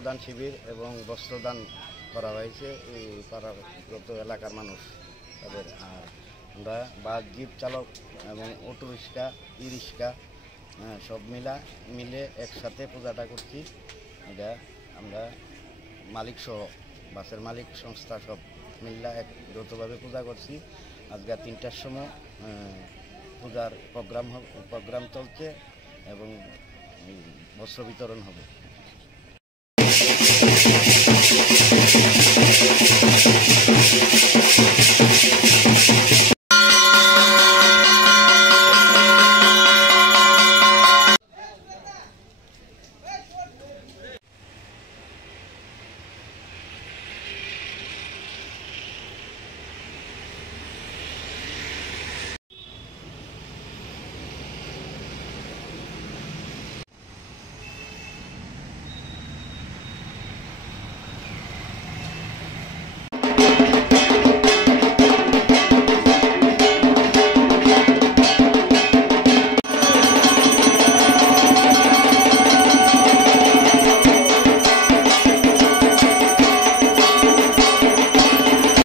রক্তদান শিবির এবং বস্ত্রদান করা হয়েছে এই পাড়াগত এলাকার মানুষ তাদের। আর আমরা বাস, জিপ চালক এবং অটো রিক্সা, ই রিক্সা সব মিলে একসাথে পূজাটা করছি। এটা আমরা মালিকসহ, বাসের মালিক সংস্থা সব মিল্লা একগতভাবে পূজা করছি। আজকে 3টার সময় পূজার প্রোগ্রাম চলছে এবং বস্ত্র বিতরণ হবে।